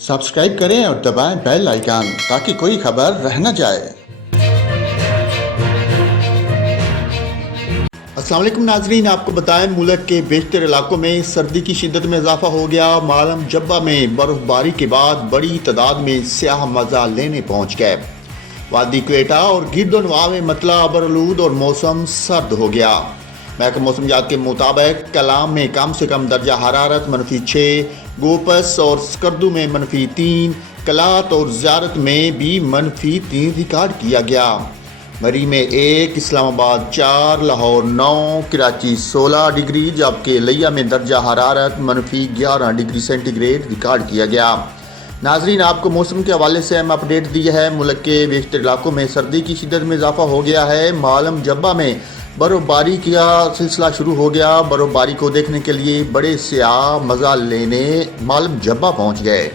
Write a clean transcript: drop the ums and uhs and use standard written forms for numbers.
Subscribe करें और दबाएं बेल आइकन ताकि कोई खबर रह न जाए। अस्सलाम वालेकुम नाजरीन, आपको बताएं मुल्क के बेशतर इलाकों में सर्दी की शिद्दत में इजाफा हो गया। मालम जब्बा में बर्फबारी के बाद बड़ी तादाद में सियाह मज़ा लेने पहुंच गए। वादी क्वेटा और गिरदोनवा में मतला अबरलूद और मौसम सर्द हो गया। महकमा मौसमियात के मुताबिक कलाम में कम से कम दर्जा हरारत -6, गोपस और स्कर्दू में -3, कलात और ज़ियारत में भी -3 रिकॉर्ड किया गया। मरी में 1, इस्लामाबाद 4, लाहौर 9, कराची 16 डिग्री जबकि लिया में दर्जा हरारत -11 डिग्री सेंटीग्रेड रिकॉर्ड किया गया। नाजरीन, आपको मौसम के हवाले से हम अपडेट दी है। मुल्क के बेशतर इलाकों में सर्दी की शिद्दत में इजाफा हो गया है। मालम जब्बा में बर्फबारी का सिलसिला शुरू हो गया। बर्फबारी को देखने के लिए बड़े सियाह मज़ा लेने मालम जब्बा पहुंच गए।